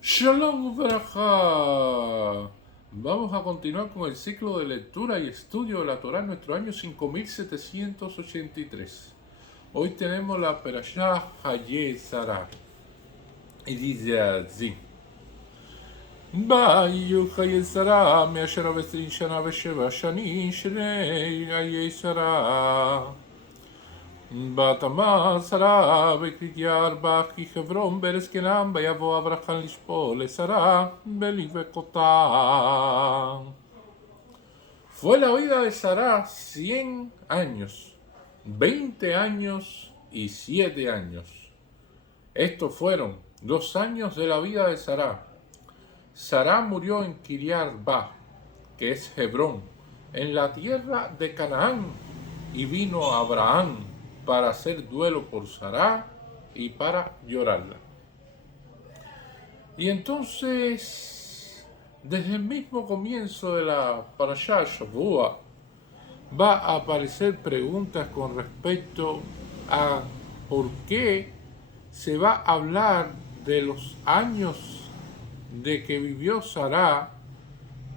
Shalom Uvraja. Vamos a continuar con el ciclo de lectura y estudio de la Torá en nuestro año 5783. Hoy tenemos la Perashá Hayezara. Y dice así: Bayu Hayezara, Meashara Vestrin Shana Vesheva Shani Shrei Hayezara. בתמר שרה וקריתיה ארבע כי חברון בארץ כנען ויבוא אברהם לשפול לשרה בלבקותה. Fue la vida de Sará 100 años, 20 años y 7 años. Estos fueron los años de la vida de Sará. Sará murió en Kiriat Arba, que es Hebrón, en la tierra de Canaán, y vino Abraham para hacer duelo por Sará y para llorarla. Y entonces, desde el mismo comienzo de la Parashá Shavua, va a aparecer preguntas con respecto a por qué se va a hablar de los años de que vivió Sará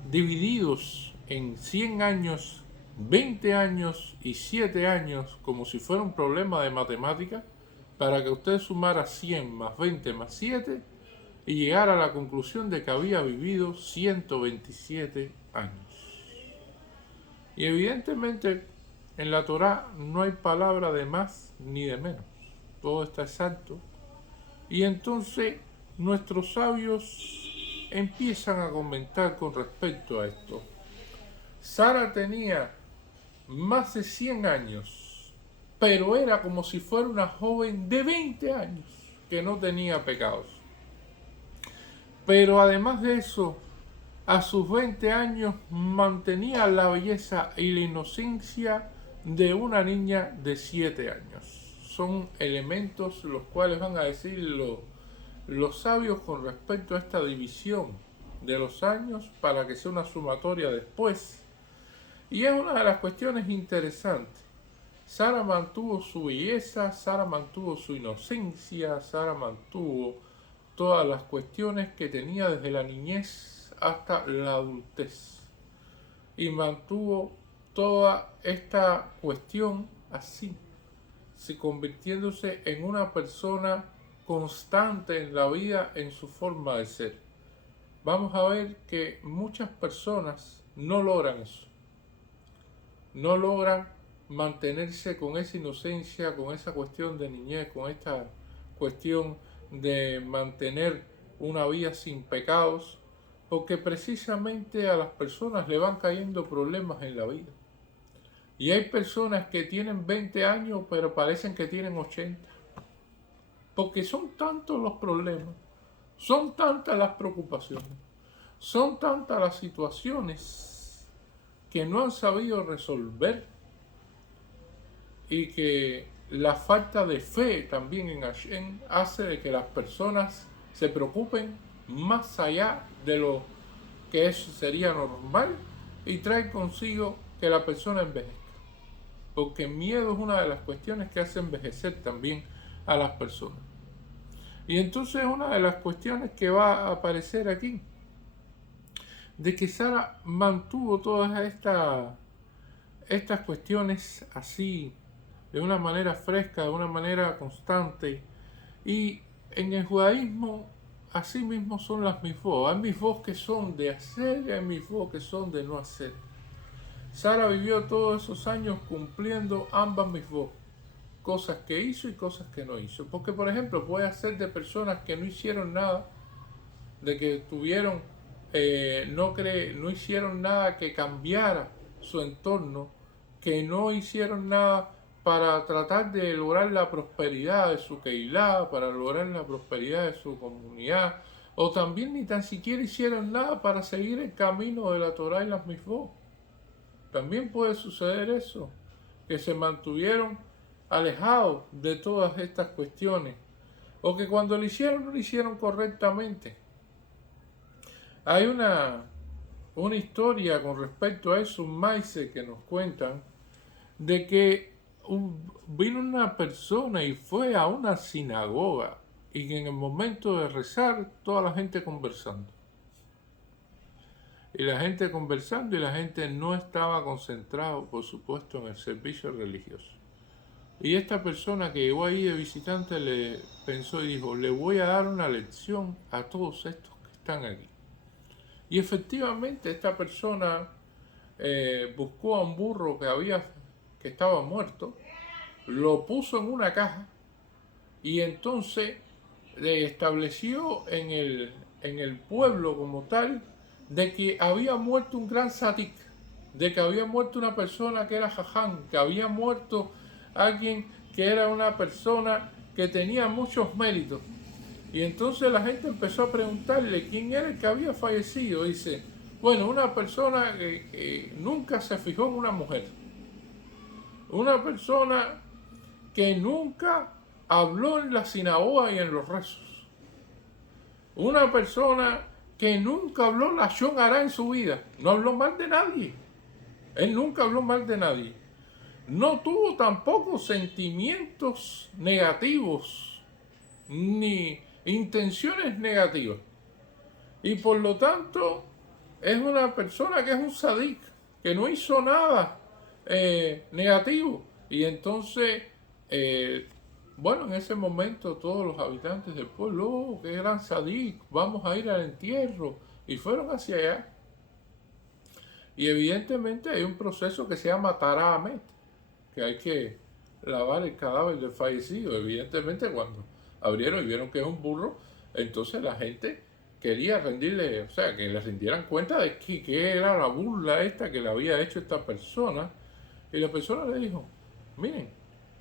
divididos en 100 años, 20 años y 7 años, como si fuera un problema de matemática, para que usted sumara 100 más 20 más 7 y llegara a la conclusión de que había vivido 127 años. Y evidentemente en la Torá no hay palabra de más ni de menos, todo está exacto. Y entonces nuestros sabios empiezan a comentar con respecto a esto. Sara tenía más de 100 años, pero era como si fuera una joven de 20 años que no tenía pecados. Pero además de eso, a sus 20 años mantenía la belleza y la inocencia de una niña de 7 años. Son elementos los cuales van a decir los sabios con respecto a esta división de los años para que sea una sumatoria después. Y es una de las cuestiones interesantes. Sara mantuvo su belleza, Sara mantuvo su inocencia, Sara mantuvo todas las cuestiones que tenía desde la niñez hasta la adultez. Y mantuvo toda esta cuestión así, convirtiéndose en una persona constante en la vida, en su forma de ser. Vamos a ver que muchas personas no logran eso. No logran mantenerse con esa inocencia, con esa cuestión de niñez, con esta cuestión de mantener una vida sin pecados, porque precisamente a las personas le van cayendo problemas en la vida. Y hay personas que tienen 20 años pero parecen que tienen 80, porque son tantos los problemas, son tantas las preocupaciones, son tantas las situaciones que no han sabido resolver, y que la falta de fe también en Hashem hace de que las personas se preocupen más allá de lo que eso sería normal, y trae consigo que la persona envejezca, porque miedo es una de las cuestiones que hace envejecer también a las personas. Y entonces una de las cuestiones que va a aparecer aquí, de que Sara mantuvo todas estas cuestiones así, de una manera fresca, de una manera constante. Y en el judaísmo así mismo son las mitzvot. Hay mitzvot que son de hacer y hay mitzvot que son de no hacer. Sara vivió todos esos años cumpliendo ambas mitzvot, cosas que hizo y cosas que no hizo. Porque, por ejemplo, puede ser de personas que no hicieron nada, de que tuvieron, no hicieron nada que cambiara su entorno, que no hicieron nada para tratar de lograr la prosperidad de su Keilah, para lograr la prosperidad de su comunidad, o también ni tan siquiera hicieron nada para seguir el camino de la Torah y las mitzvot. También puede suceder eso, que se mantuvieron alejados de todas estas cuestiones, o que cuando lo hicieron no lo hicieron correctamente. Hay una historia con respecto a eso, un maíz que nos cuentan, de que vino una persona y fue a una sinagoga y en el momento de rezar, toda la gente conversando. Y la gente conversando y la gente no estaba concentrada, por supuesto, en el servicio religioso. Y esta persona que llegó ahí de visitante le pensó y dijo, le voy a dar una lección a todos estos que están aquí. Y efectivamente esta persona buscó a un burro que estaba muerto, lo puso en una caja y entonces le estableció en el pueblo como tal de que había muerto un gran sadik, de que había muerto una persona que era jaján, que había muerto alguien que era una persona que tenía muchos méritos. Y entonces la gente empezó a preguntarle quién era el que había fallecido. Dice, bueno, una persona que nunca se fijó en una mujer, una persona que nunca habló en la sinagoga y en los rezos, una persona que nunca habló la Lashon Hará en su vida, no habló mal de nadie, él nunca habló mal de nadie, no tuvo tampoco sentimientos negativos ni intenciones negativas, y por lo tanto es una persona que es un sadik, que no hizo nada negativo. Y entonces, bueno, en ese momento todos los habitantes del pueblo, oh, qué gran sadik, vamos a ir al entierro, y fueron hacia allá. Y evidentemente hay un proceso que se llama Taramet, que hay que lavar el cadáver del fallecido. Evidentemente cuando abrieron y vieron que es un burro, entonces la gente quería rendirle, o sea, que le rindieran cuenta de que era la burla esta que le había hecho esta persona. Y la persona le dijo, miren,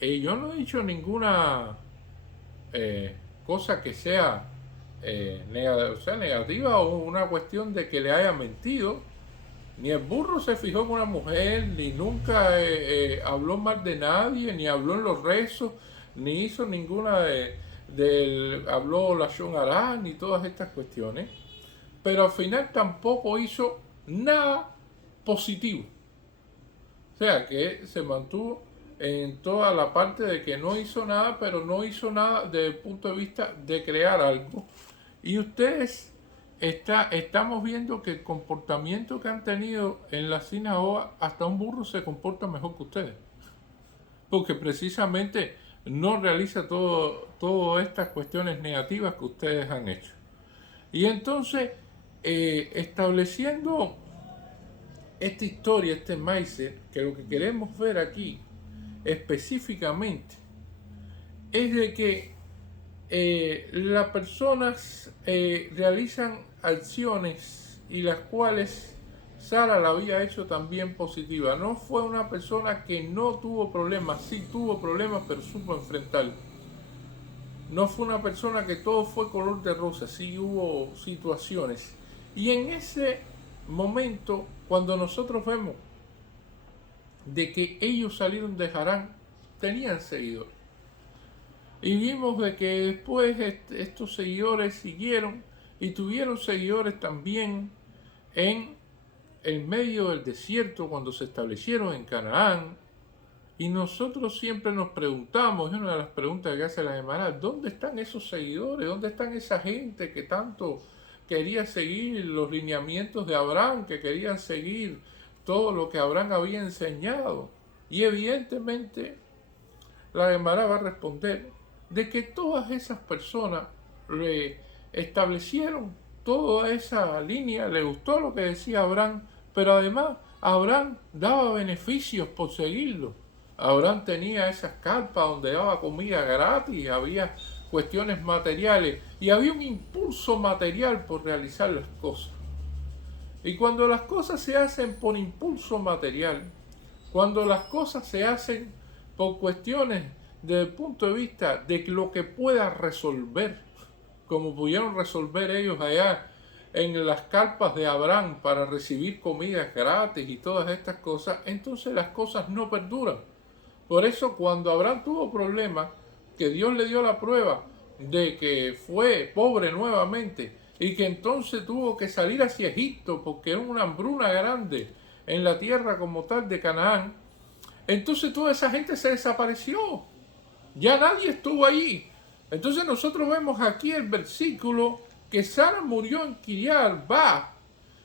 yo no he dicho ninguna cosa que sea, negativa o una cuestión de que le haya mentido. Ni el burro se fijó en una mujer, ni nunca habló mal de nadie, ni habló en los rezos, ni hizo ninguna habló la Lashon Hará, ni todas estas cuestiones. Pero al final tampoco hizo nada positivo. O sea, que se mantuvo en toda la parte de que no hizo nada, pero no hizo nada desde el punto de vista de crear algo. Y ustedes estamos viendo que el comportamiento que han tenido en la sinagoga, hasta un burro se comporta mejor que ustedes. Porque precisamente no realiza todas estas cuestiones negativas que ustedes han hecho. Y entonces, estableciendo esta historia, este mindset, que lo que queremos ver aquí específicamente es de que las personas realizan acciones y las cuales Sara la había hecho también positiva. No fue una persona que no tuvo problemas, sí tuvo problemas, pero supo enfrentarlo. No fue una persona que todo fue color de rosa, sí hubo situaciones. Y en ese momento, cuando nosotros vemos de que ellos salieron de Harán, tenían seguidores. Y vimos de que después estos seguidores siguieron y tuvieron seguidores también en el medio del desierto cuando se establecieron en Canaán. Y nosotros siempre nos preguntamos, es una de las preguntas que hace la Gemara, ¿dónde están esos seguidores? ¿Dónde están esa gente que tanto quería seguir los lineamientos de Abraham, que querían seguir todo lo que Abraham había enseñado? Y evidentemente la Gemara va a responder de que todas esas personas le establecieron toda esa línea, le gustó lo que decía Abraham, pero además Abraham daba beneficios por seguirlo. Abraham tenía esas carpas donde daba comida gratis, había cuestiones materiales y había un impulso material por realizar las cosas. Y cuando las cosas se hacen por impulso material, cuando las cosas se hacen por cuestiones desde el punto de vista de lo que pueda resolver, como pudieron resolver ellos allá en las carpas de Abraham para recibir comidas gratis y todas estas cosas, entonces las cosas no perduran. Por eso cuando Abraham tuvo problemas, que Dios le dio la prueba de que fue pobre nuevamente y que entonces tuvo que salir hacia Egipto porque era una hambruna grande en la tierra como tal de Canaán, entonces toda esa gente se desapareció. Ya nadie estuvo ahí. Entonces nosotros vemos aquí el versículo que Sara murió en Kiriat Arba,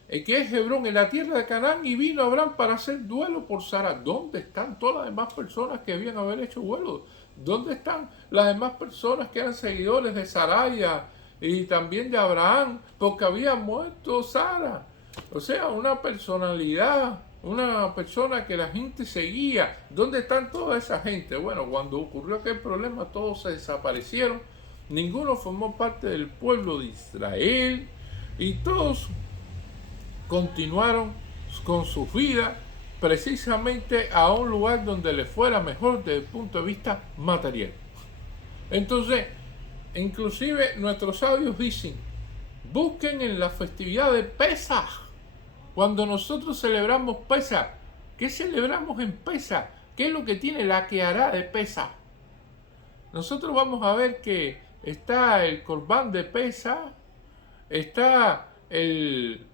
que es Hebrón, en la tierra de Canaán, y vino Abraham para hacer duelo por Sara. ¿Dónde están todas las demás personas que habían haber hecho duelo? ¿Dónde están las demás personas que eran seguidores de Saraya y también de Abraham? Porque había muerto Sara. O sea, una personalidad, una persona que la gente seguía. ¿Dónde están toda esa gente? Bueno, cuando ocurrió aquel problema, todos se desaparecieron. Ninguno formó parte del pueblo de Israel y todos continuaron con su vida precisamente a un lugar donde les fuera mejor desde el punto de vista material. Entonces, inclusive nuestros sabios dicen, busquen en la festividad de Pesaj. Cuando nosotros celebramos Pesaj, ¿qué celebramos en Pesaj? ¿Qué es lo que tiene la que hará de Pesaj? Nosotros vamos a ver que está el corbán de Pesaj, está el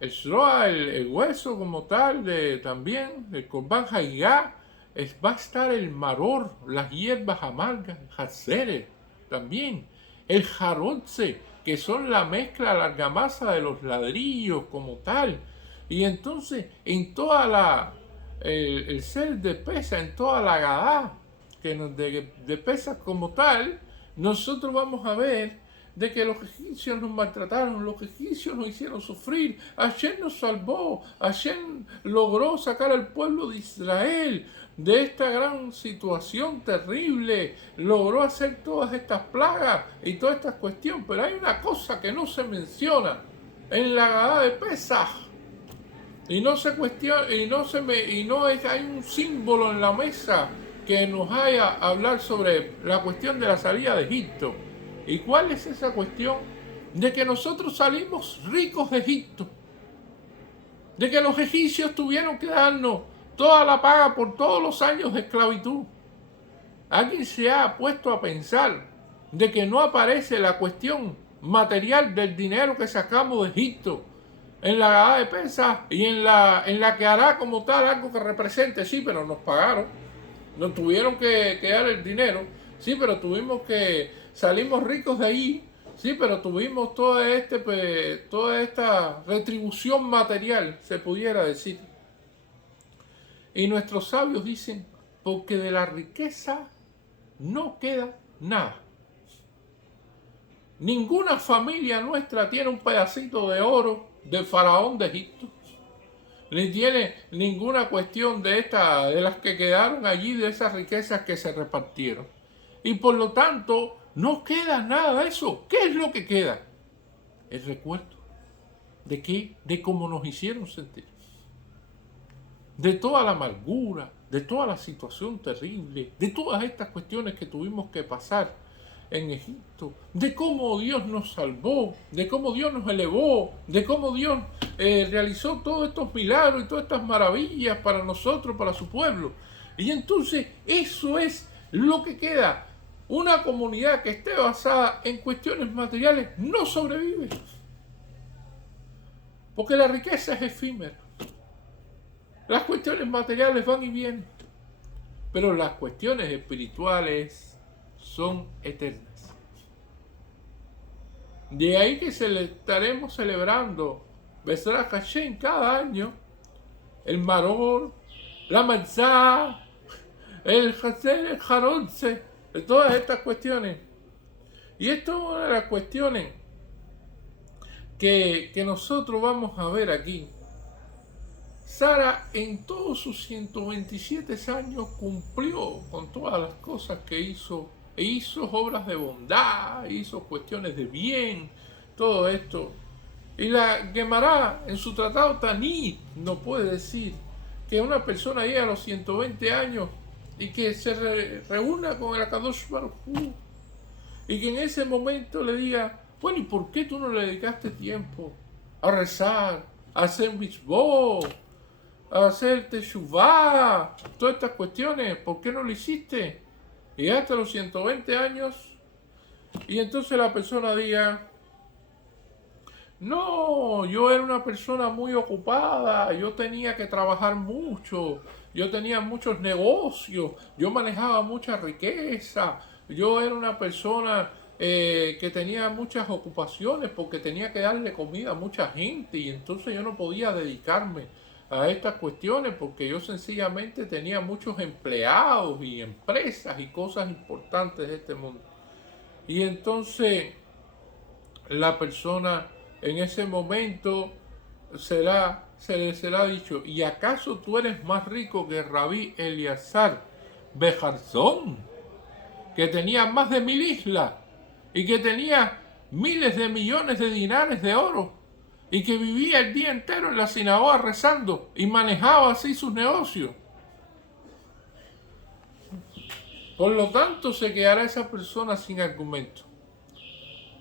shroa, el hueso como tal, también el corbán haigá, va a estar el maror, las hierbas amargas, el hatzeret, también el jarotze, que son la mezcla, la argamasa de los ladrillos como tal. Y entonces en toda el ser de pesa, en toda la gadá que de pesa como tal, nosotros vamos a ver de que los egipcios nos maltrataron, los egipcios nos hicieron sufrir. Hashem nos salvó, Hashem logró sacar al pueblo de Israel de esta gran situación terrible, logró hacer todas estas plagas y todas estas cuestiones. Pero hay una cosa que no se menciona en la Gadá de Pesaj, y no se cuestiona, hay un símbolo en la mesa que nos haya hablar sobre la cuestión de la salida de Egipto. ¿Y cuál es esa cuestión? De que nosotros salimos ricos de Egipto, de que los egipcios tuvieron que darnos toda la paga por todos los años de esclavitud. ¿Alguien se ha puesto a pensar de que no aparece la cuestión material del dinero que sacamos de Egipto en la Gadá de Pesaj y en la que hará como tal algo que represente? Sí, pero nos pagaron, nos tuvieron que dar el dinero, sí, pero salimos ricos de ahí, sí, pero tuvimos toda esta retribución material, se pudiera decir. Y nuestros sabios dicen, porque de la riqueza no queda nada. Ninguna familia nuestra tiene un pedacito de oro del faraón de Egipto, ni tiene ninguna cuestión de las que quedaron allí, de esas riquezas que se repartieron. Y por lo tanto, no queda nada de eso. ¿Qué es lo que queda? El recuerdo. ¿De qué? De cómo nos hicieron sentir. De toda la amargura, de toda la situación terrible, de todas estas cuestiones que tuvimos que pasar en Egipto, de cómo Dios nos salvó, de cómo Dios nos elevó, de cómo Dios realizó todos estos milagros y todas estas maravillas para nosotros, para su pueblo. Y entonces eso es lo que queda. Una comunidad que esté basada en cuestiones materiales no sobrevive, porque la riqueza es efímera. Las cuestiones materiales van y vienen, pero las cuestiones espirituales son eternas. De ahí que estaremos celebrando Besrat Hashem cada año, el Maror, la Matzah, el Hazer, el Jarotze, de todas estas cuestiones. Y esto es una de las cuestiones que nosotros vamos a ver aquí. Sara en todos sus 127 años cumplió con todas las cosas que hizo. E hizo obras de bondad, hizo cuestiones de bien, todo esto. Y la Gemara en su tratado Tanit nos puede decir que una persona llega a los 120 años y que se reúna con el Akadosh Baruj Hu, y que en ese momento le diga, bueno, ¿y por qué tú no le dedicaste tiempo a rezar, a hacer mitzvot, a hacer teshuvah, todas estas cuestiones? ¿Por qué no lo hiciste? Y hasta los 120 años, y entonces la persona diga, no, yo era una persona muy ocupada, yo tenía que trabajar mucho, yo tenía muchos negocios, yo manejaba mucha riqueza, yo era una persona que tenía muchas ocupaciones porque tenía que darle comida a mucha gente y entonces yo no podía dedicarme a estas cuestiones porque yo sencillamente tenía muchos empleados y empresas y cosas importantes de este mundo. Y entonces la persona en ese momento se le será dicho, ¿y acaso tú eres más rico que Rabí Eliezer Bejarzón, que tenía más de 1000 islas y que tenía miles de millones de dinares de oro y que vivía el día entero en la sinagoga rezando y manejaba así sus negocios? Por lo tanto, se quedará esa persona sin argumento.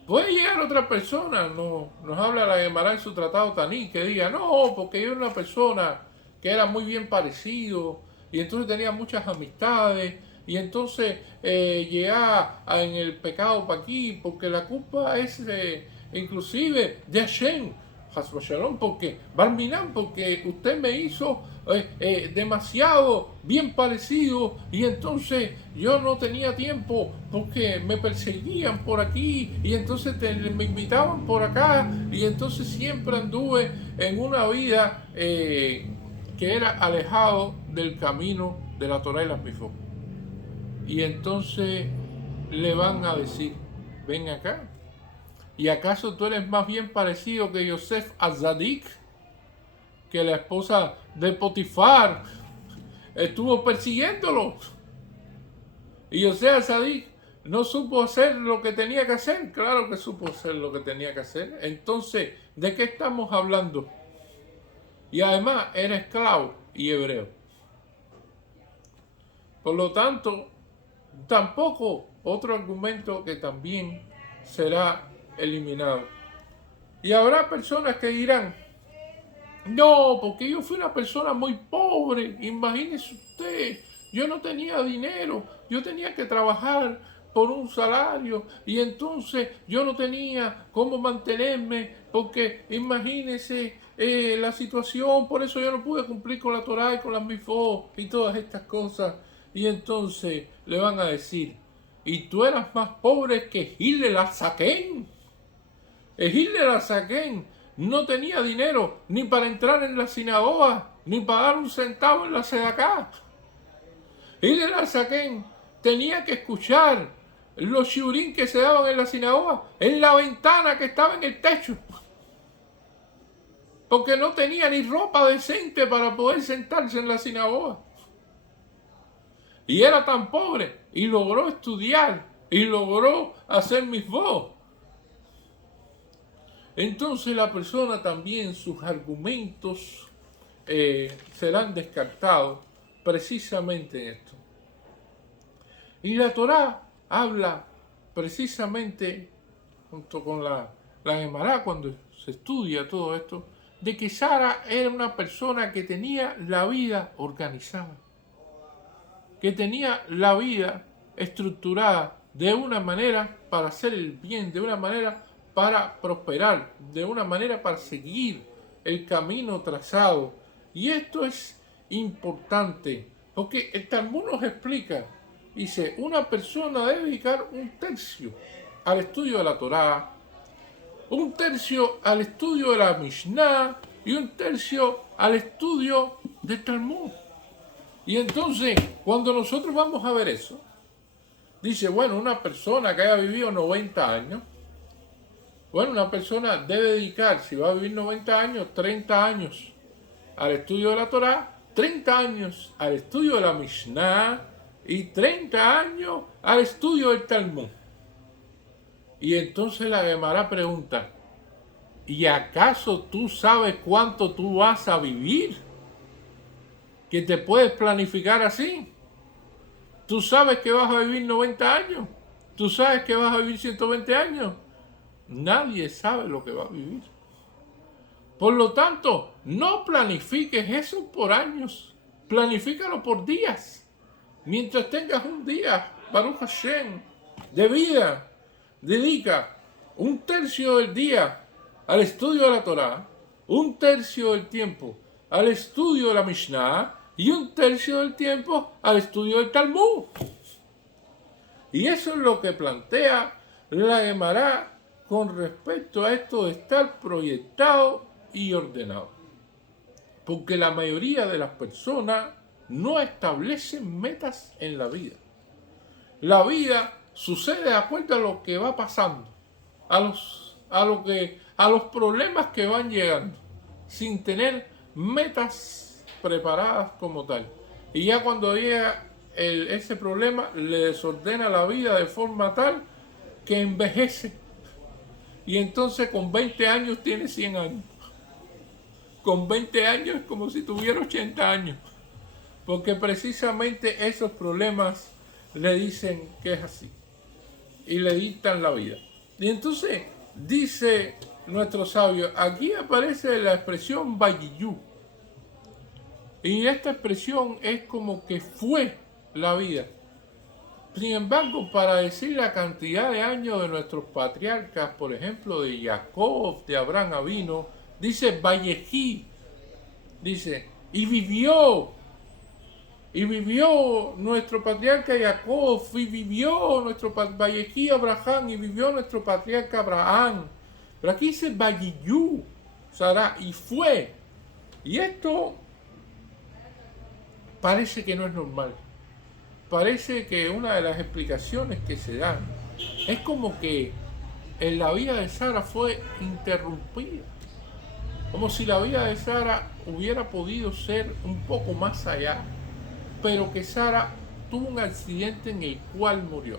Puede llegar otra persona, nos habla la Gemara en su tratado Taní, que diga, no, porque yo era una persona que era muy bien parecido y entonces tenía muchas amistades y entonces llegaba en el pecado para aquí, porque la culpa es inclusive de Hashem, Shalom, porque Barminan, porque usted me hizo demasiado bien parecido y entonces yo no tenía tiempo porque me perseguían por aquí y entonces me invitaban por acá y entonces siempre anduve en una vida que era alejado del camino de la Torah y las Mifot. Y entonces le van a decir, ven acá, ¿y acaso tú eres más bien parecido que Yosef Azadik, que la esposa de Potifar estuvo persiguiéndolo? Y Yosef Azadik no supo hacer lo que tenía que hacer. Claro que supo hacer lo que tenía que hacer. Entonces, ¿de qué estamos hablando? Y además era esclavo y hebreo. Por lo tanto, tampoco otro argumento que también será eliminado. Y habrá personas que dirán, no, porque yo fui una persona muy pobre, imagínese usted, yo no tenía dinero, yo tenía que trabajar por un salario y entonces yo no tenía cómo mantenerme porque imagínese la situación, por eso yo no pude cumplir con la Torah y con las Mifot y todas estas cosas. Y entonces le van a decir, ¿y tú eras más pobre que Hillel Azaken? Hillel Azaken no tenía dinero ni para entrar en la sinagoga, ni para dar un centavo en la sedacá. Hillel Azaken tenía que escuchar los shiurim que se daban en la sinagoga, en la ventana que estaba en el techo, porque no tenía ni ropa decente para poder sentarse en la sinagoga. Y era tan pobre, y logró estudiar, y logró hacer misbot. Entonces la persona también, sus argumentos serán descartados precisamente en esto. Y la Torá habla precisamente, junto con la Gemara, cuando se estudia todo esto, de que Sara era una persona que tenía la vida organizada, que tenía la vida estructurada de una manera para hacer el bien, de una manera para prosperar, de una manera para seguir el camino trazado. Y esto es importante, porque el Talmud nos explica, dice, una persona debe dedicar un tercio al estudio de la Torá, un tercio al estudio de la Mishnah y un tercio al estudio del Talmud. Y entonces, cuando nosotros vamos a ver eso, dice, bueno, una persona que haya vivido 90 años, bueno, una persona debe dedicar, si va a vivir 90 años, 30 años al estudio de la Torá, 30 años al estudio de la Mishnah y 30 años al estudio del Talmud. Y entonces la Gemara pregunta, ¿y acaso tú sabes cuánto tú vas a vivir? ¿Que te puedes planificar así? ¿Tú sabes que vas a vivir 90 años? ¿Tú sabes que vas a vivir 120 años? Nadie sabe lo que va a vivir. Por lo tanto, no planifiques eso por años. Planifícalo por días. Mientras tengas un día, Baruch Hashem, de vida, dedica un tercio del día al estudio de la Torá, un tercio del tiempo al estudio de la Mishnah y un tercio del tiempo al estudio del Talmud. Y eso es lo que plantea la Gemara con respecto a esto de estar proyectado y ordenado. Porque la mayoría de las personas no establecen metas en la vida. La vida sucede de acuerdo a lo que va pasando, a los problemas que van llegando, sin tener metas preparadas como tal. Y ya cuando llega ese problema, le desordena la vida de forma tal que envejece. Y entonces con 20 años tiene 100 años. Con 20 años es como si tuviera 80 años. Porque precisamente esos problemas le dicen que es así. Y le dictan la vida. Y entonces dice nuestro sabio, aquí aparece la expresión Bayiyú. Y esta expresión es como que fue la vida. Sin embargo, para decir la cantidad de años de nuestros patriarcas, por ejemplo, de Jacob, de Abraham Avino, dice Vallejí, dice, y vivió nuestro patriarca Jacob, y vivió nuestro Vallejí Abraham, y vivió nuestro patriarca Abraham. Pero aquí dice Valliyú, Sara, y fue. Y esto parece que no es normal. Parece que una de las explicaciones que se dan es como que en la vida de Sara fue interrumpida. Como si la vida de Sara hubiera podido ser un poco más allá, pero que Sara tuvo un accidente en el cual murió.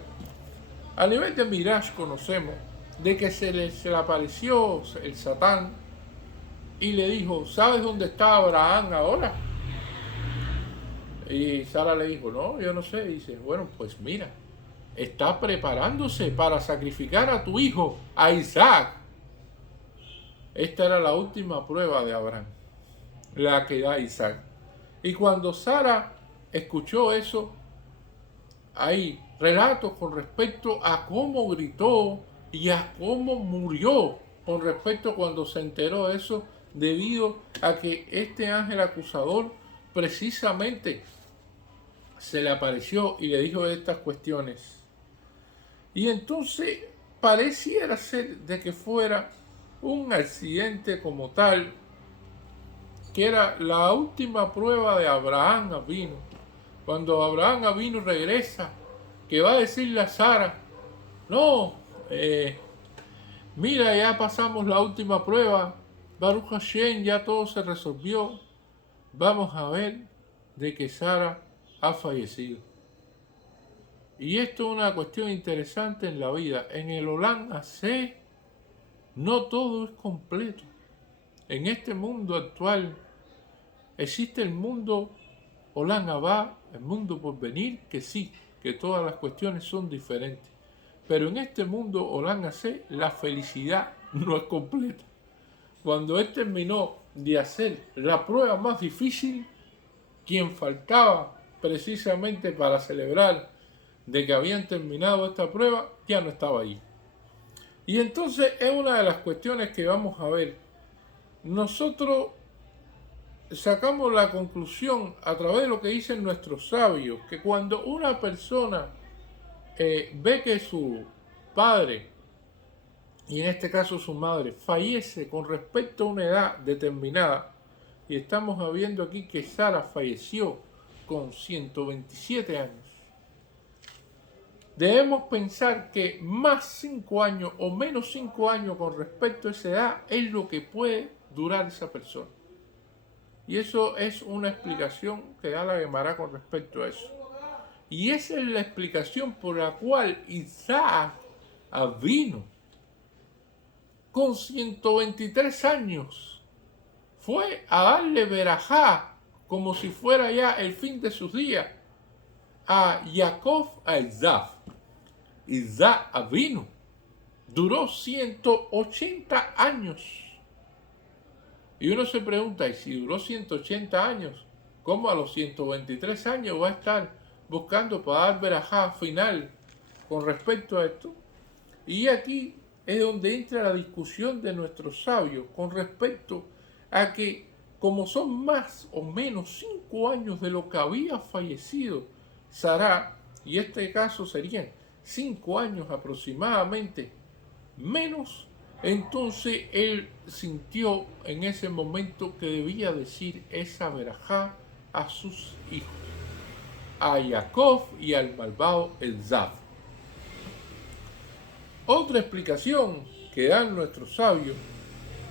A nivel de Midrash conocemos de que se le apareció el Satán y le dijo, ¿sabes dónde está Abraham ahora? Y Sara le dijo, no, yo no sé. Y dice, bueno, pues mira, está preparándose para sacrificar a tu hijo, a Isaac. Esta era la última prueba de Abraham, la que da Isaac. Y cuando Sara escuchó eso, hay relatos con respecto a cómo gritó y a cómo murió con respecto a cuando se enteró de eso, debido a que este ángel acusador precisamente se le apareció y le dijo estas cuestiones. Y entonces pareciera ser de que fuera un accidente como tal, que era la última prueba de Abraham Avino. Cuando Abraham Avino regresa, que va a decirle a Sara, no, mira, ya pasamos la última prueba, Baruch Hashem, ya todo se resolvió, vamos a ver de que Sara ha fallecido. Y esto es una cuestión interesante en la vida. En el Olam Hazé no todo es completo. En este mundo actual existe el mundo Olam Abá, el mundo por venir, que sí, que todas las cuestiones son diferentes. Pero en este mundo Olam Hazé la felicidad no es completa. Cuando él terminó de hacer la prueba más difícil, quien faltaba precisamente para celebrar de que habían terminado esta prueba, ya no estaba allí. Y entonces es una de las cuestiones que vamos a ver. Nosotros sacamos la conclusión a través de lo que dicen nuestros sabios, que cuando una persona ve que su padre, y en este caso su madre, fallece con respecto a una edad determinada, y estamos viendo aquí que Sara falleció con 127 años, debemos pensar que más 5 años o menos 5 años con respecto a esa edad es lo que puede durar esa persona. Y eso es una explicación que da la Gemara con respecto a eso. Y esa es la explicación por la cual Isaac vino con 123 años. Fue a darle verajá como si fuera ya el fin de sus días a Jacob, a Isaac. Isaac vino. Duró 180 años. Y uno se pregunta, ¿y si duró 180 años? ¿Cómo a los 123 años va a estar buscando para dar verajá final con respecto a esto? Y aquí es donde entra la discusión de nuestros sabios con respecto a que, como son más o menos 5 años de lo que había fallecido Sará, y este caso serían 5 años aproximadamente, menos, entonces él sintió en ese momento que debía decir esa verajá a sus hijos, a Jacob y al malvado Esaú. Otra explicación que dan nuestros sabios,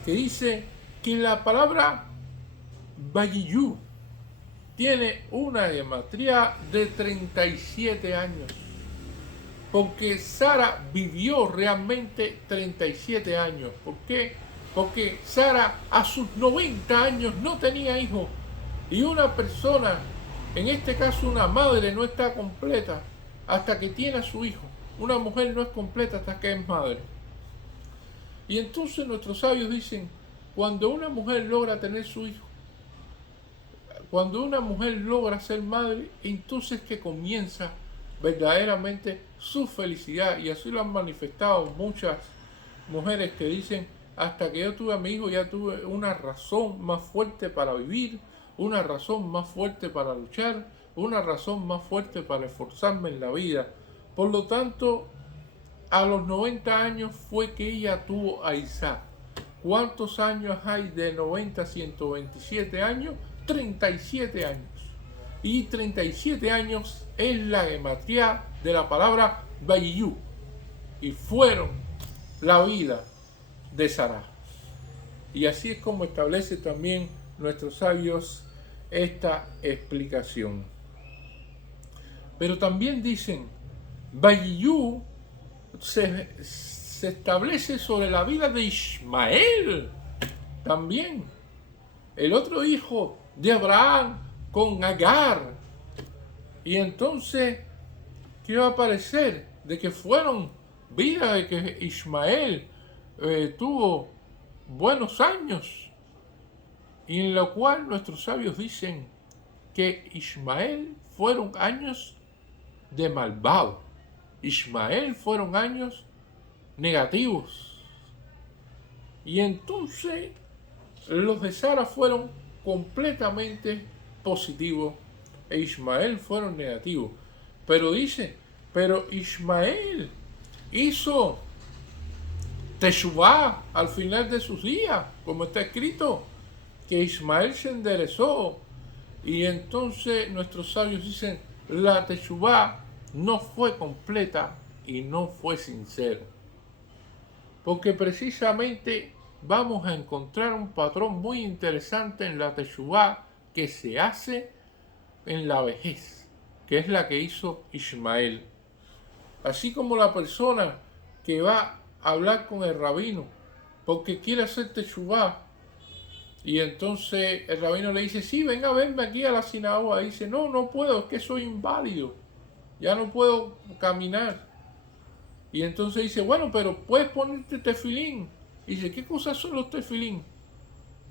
que dice que la palabra Vayiyú tiene una gematría de 37 años, porque Sara vivió realmente 37 años. ¿Por qué? Porque Sara a sus 90 años no tenía hijos, y una persona, en este caso una madre, no está completa hasta que tiene a su hijo. Una mujer no es completa hasta que es madre. Y entonces nuestros sabios dicen, cuando una mujer logra tener su hijo, cuando una mujer logra ser madre, entonces que comienza verdaderamente su felicidad. Y así lo han manifestado muchas mujeres que dicen, hasta que yo tuve a mi hijo ya tuve una razón más fuerte para vivir, una razón más fuerte para luchar, una razón más fuerte para esforzarme en la vida. Por lo tanto, a los 90 años fue que ella tuvo a Isaac. ¿Cuántos años hay de 90 a 127 años? 37 años. Y 37 años es la gematría de la palabra Vayiyú. Y fueron la vida de Sara. Y así es como establece también nuestros sabios esta explicación. Pero también dicen, Vayiyú se establece sobre la vida de Ismael también, el otro hijo de Abraham con Agar. Y entonces, ¿qué va a aparecer? De que fueron vida de que Ismael tuvo buenos años, y en lo cual nuestros sabios dicen que Ismael fueron años de malvado. Ismael fueron años negativos. Y entonces los de Sara fueron completamente positivos e Ismael fueron negativos. Pero dice, pero Ismael hizo Teshuvá al final de sus días, como está escrito, que Ismael se enderezó. Y entonces nuestros sabios dicen, la Teshuvá no fue completa y no fue sincero. Porque precisamente vamos a encontrar un patrón muy interesante en la Teshuvá que se hace en la vejez, que es la que hizo Ismael. Así como la persona que va a hablar con el rabino porque quiere hacer Teshuvá, y entonces el rabino le dice, sí, venga a verme aquí a la sinagoga. Y dice, no, no puedo, es que soy inválido, ya no puedo caminar. Y entonces dice, bueno, pero puedes ponerte tefilín. Y dice, ¿qué cosas son los tefilín?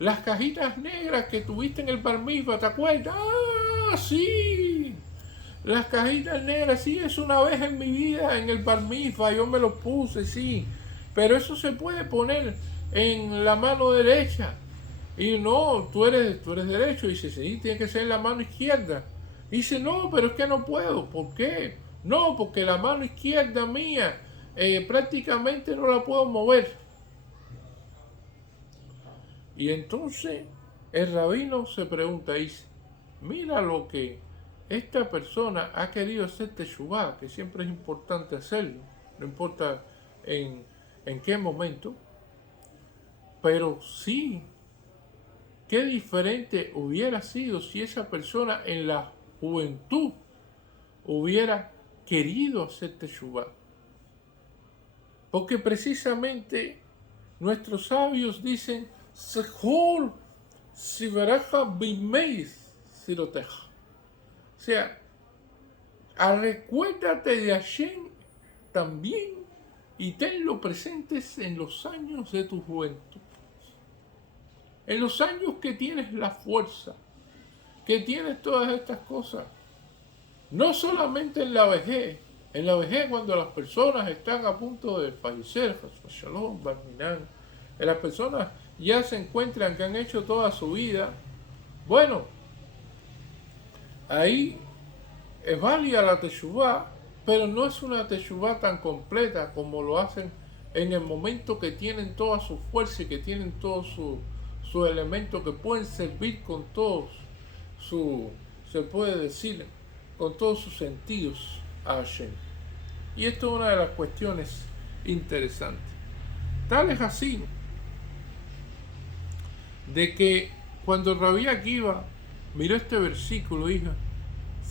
Las cajitas negras que tuviste en el bar mitzvah, ¿te acuerdas? ¡Ah, sí! Las cajitas negras, sí, es una vez en mi vida en el bar mitzvah, yo me los puse, sí. Pero eso se puede poner en la mano derecha. Y no, tú eres derecho. Y dice, sí, tiene que ser en la mano izquierda. Y dice, no, pero es que no puedo. ¿Por qué? No, porque la mano izquierda mía prácticamente no la puedo mover. Y entonces el rabino se pregunta, dice, mira lo que esta persona ha querido hacer teshuvá, que siempre es importante hacerlo, no importa en qué momento, pero sí, qué diferente hubiera sido si esa persona en la juventud hubiera querido hacer teshuvá. Porque precisamente nuestros sabios dicen, Sehor Sivereja Bimeis Siroteja. O sea, recuérdate de Hashem también y tenlo presentes en los años de tu juventud. En los años que tienes la fuerza, que tienes todas estas cosas. No solamente en la vejez cuando las personas están a punto de fallecer, Shalom, Barminan, las personas ya se encuentran que han hecho toda su vida, bueno, ahí es válida la teshuvá, pero no es una teshuvá tan completa como lo hacen en el momento que tienen toda su fuerza y que tienen todos sus elementos, que pueden servir con todos se puede decir, con todos sus sentidos a Hashem. Y esto es una de las cuestiones interesantes. Tal es así de que cuando Rabí Akiva miró este versículo, hija,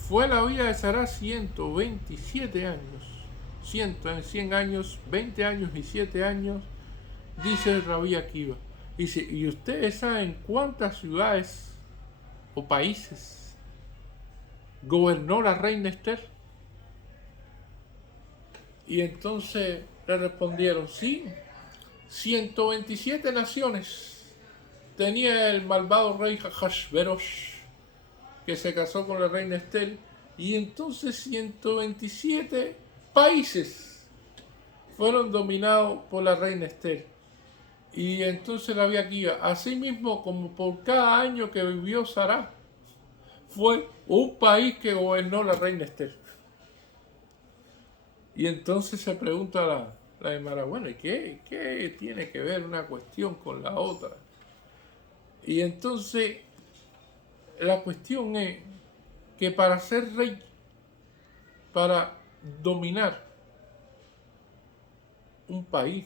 fue la vida de Sará 127 años, 100 años, 20 años y 7 años, dice Rabí Akiva. Dice, ¿y ustedes saben cuántas ciudades o países gobernó la reina Esther? Y entonces le respondieron, sí, 127 naciones tenía el malvado rey Hashverosh, que se casó con la reina Esther, y entonces 127 países fueron dominados por la reina Esther. Y entonces la había aquí, así mismo como por cada año que vivió Sará, fue un país que gobernó la reina Esther. Y entonces se pregunta la Emara, bueno, ¿y qué tiene que ver una cuestión con la otra? Y entonces la cuestión es que para ser rey, para dominar un país,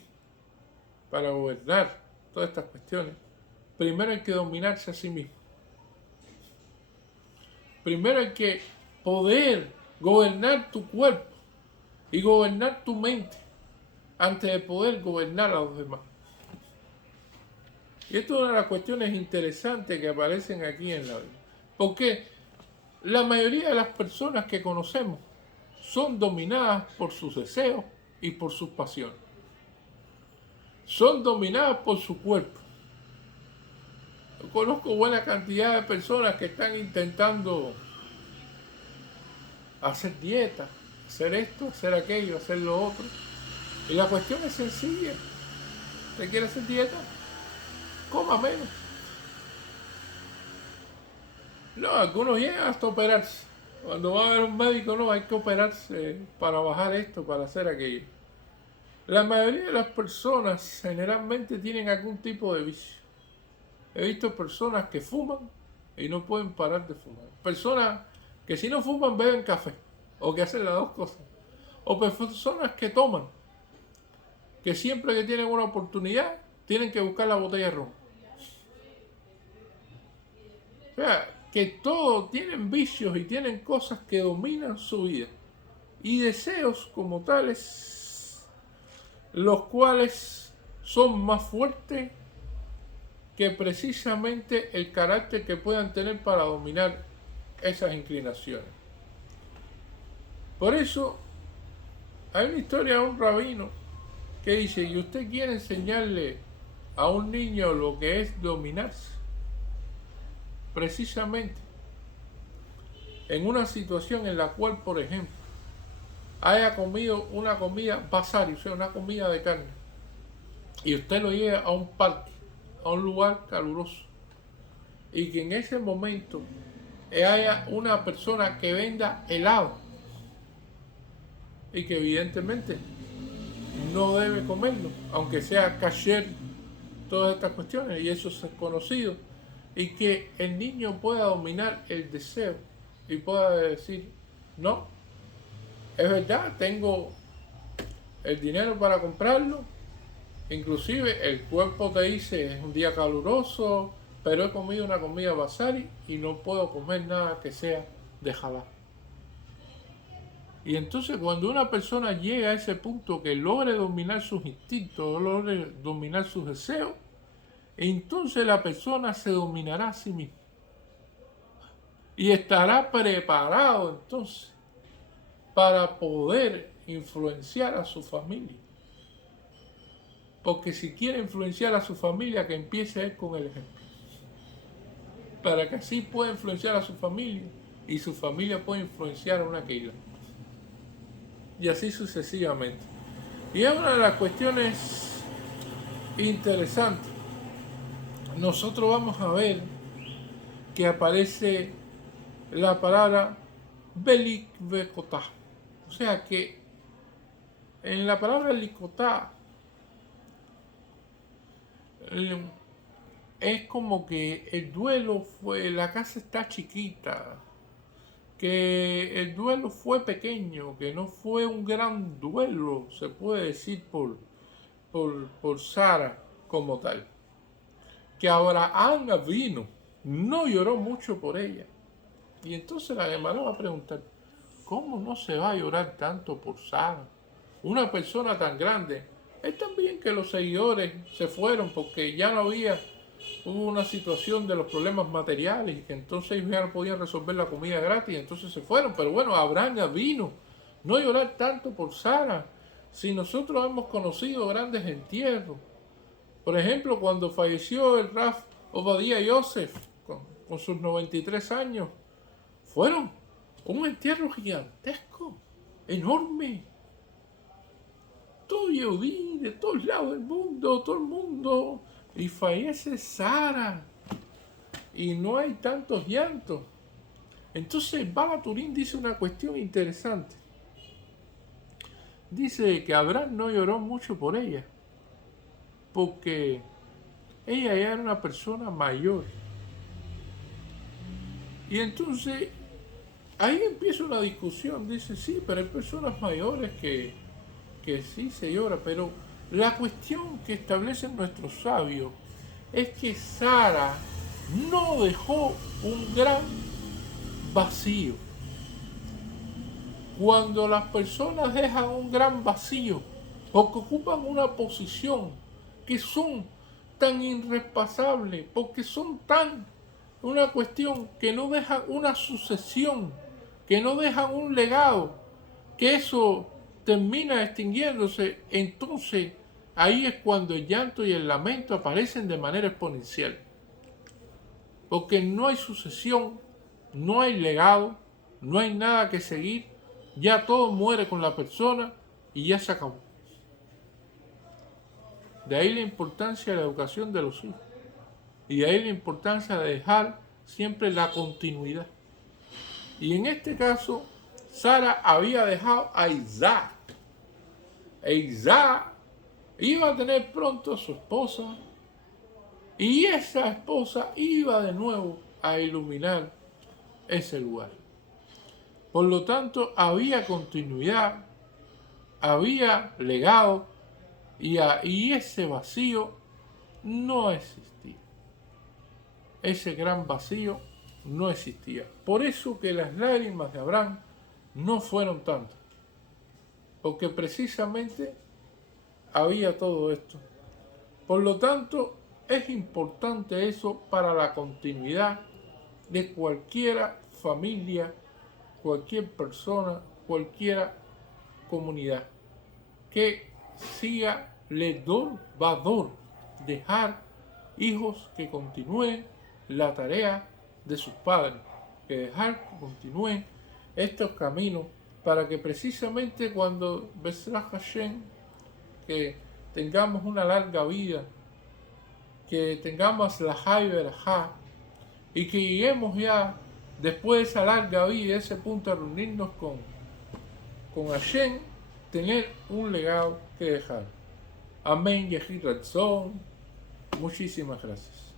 para gobernar todas estas cuestiones, primero hay que dominarse a sí mismo. Primero hay que poder gobernar tu cuerpo y gobernar tu mente antes de poder gobernar a los demás. Y esto es una de las cuestiones interesantes que aparecen aquí en la Biblia. Porque la mayoría de las personas que conocemos son dominadas por sus deseos y por sus pasiones. Son dominadas por su cuerpo. Yo conozco buena cantidad de personas que están intentando hacer dieta, hacer esto, hacer aquello, hacer lo otro. Y la cuestión es sencilla. ¿Usted quiere hacer dieta? Coma menos. No, algunos llegan hasta operarse. Cuando va a ver un médico, no, hay que operarse para bajar esto, para hacer aquello. La mayoría de las personas generalmente tienen algún tipo de vicio. He visto personas que fuman y no pueden parar de fumar. Personas que si no fuman beben café o que hacen las dos cosas. O personas que toman, que siempre que tienen una oportunidad tienen que buscar la botella de ron. O sea, que todos tienen vicios y tienen cosas que dominan su vida. Y deseos como tales, los cuales son más fuertes que precisamente el carácter que puedan tener para dominar esas inclinaciones. Por eso hay una historia de un rabino que dice, ¿y usted quiere enseñarle a un niño lo que es dominarse? Precisamente en una situación en la cual, por ejemplo, haya comido una comida basari, o sea, una comida de carne, y usted lo lleva a un parque, a un lugar caluroso, y que en ese momento haya una persona que venda helado, y que evidentemente no debe comerlo, aunque sea kasher, todas estas cuestiones, y eso es conocido, y que el niño pueda dominar el deseo y pueda decir, no, es verdad, tengo el dinero para comprarlo, inclusive el cuerpo te dice, es un día caluroso, pero he comido una comida basari y no puedo comer nada que sea de halal. Y entonces cuando una persona llega a ese punto que logre dominar sus instintos, logre dominar sus deseos, entonces la persona se dominará a sí misma. Y estará preparado entonces para poder influenciar a su familia. Porque si quiere influenciar a su familia, que empiece él con el ejemplo. Para que así pueda influenciar a su familia y su familia pueda influenciar a una keila. Y así sucesivamente. Y es una de las cuestiones interesantes. Nosotros vamos a ver que aparece la palabra Belik Vekotah, o sea que en la palabra licotá es como que el duelo fue, la casa está chiquita, que el duelo fue pequeño, que no fue un gran duelo, se puede decir por Sara como tal. Que Abraham vino, no lloró mucho por ella. Y entonces la hermana va a preguntar, ¿cómo no se va a llorar tanto por Sara? Una persona tan grande. Es también que los seguidores se fueron porque ya no había, hubo una situación de los problemas materiales y que entonces ellos ya no podían resolver la comida gratis, entonces se fueron. Pero bueno, Abraham vino, no llorar tanto por Sara. Si nosotros hemos conocido grandes entierros, por ejemplo, cuando falleció el Raf Obadiah Yosef con sus 93 años, fueron un entierro gigantesco, enorme. Todo Yehudí, de todos lados del mundo, todo el mundo. Y fallece Sara. Y no hay tantos llantos. Entonces Baba Turín dice una cuestión interesante. Dice que Abraham no lloró mucho por ella, porque ella ya era una persona mayor. Y entonces ahí empieza una discusión. Dice, sí, pero hay personas mayores que sí se llora, pero la cuestión que establecen nuestros sabios es que Sara no dejó un gran vacío. Cuando las personas dejan un gran vacío, porque ocupan una posición que son tan irrepasables, porque son tan una cuestión que no dejan una sucesión, que no dejan un legado, que eso termina extinguiéndose, entonces ahí es cuando el llanto y el lamento aparecen de manera exponencial. Porque no hay sucesión, no hay legado, no hay nada que seguir, ya todo muere con la persona y ya se acabó. De ahí la importancia de la educación de los hijos. Y de ahí la importancia de dejar siempre la continuidad. Y en este caso, Sara había dejado a Isaac. E Isaac iba a tener pronto a su esposa. Y esa esposa iba de nuevo a iluminar ese lugar. Por lo tanto, había continuidad, había legado y ese vacío no existía. Ese gran vacío no existía. Por eso que las lágrimas de Abraham no fueron tantas. Porque precisamente había todo esto. Por lo tanto, es importante eso para la continuidad de cualquier familia, cualquier persona, cualquier comunidad. Que siga ledor vador, dejar hijos que continúen la tarea de sus padres, que dejar que continúen estos caminos para que precisamente cuando Besra Hashem, que tengamos una larga vida, que tengamos la Hay Berajá y que lleguemos ya después de esa larga vida, ese punto a reunirnos con Hashem, tener un legado que dejar. Amén, Yehi Ratzon. Muchísimas gracias.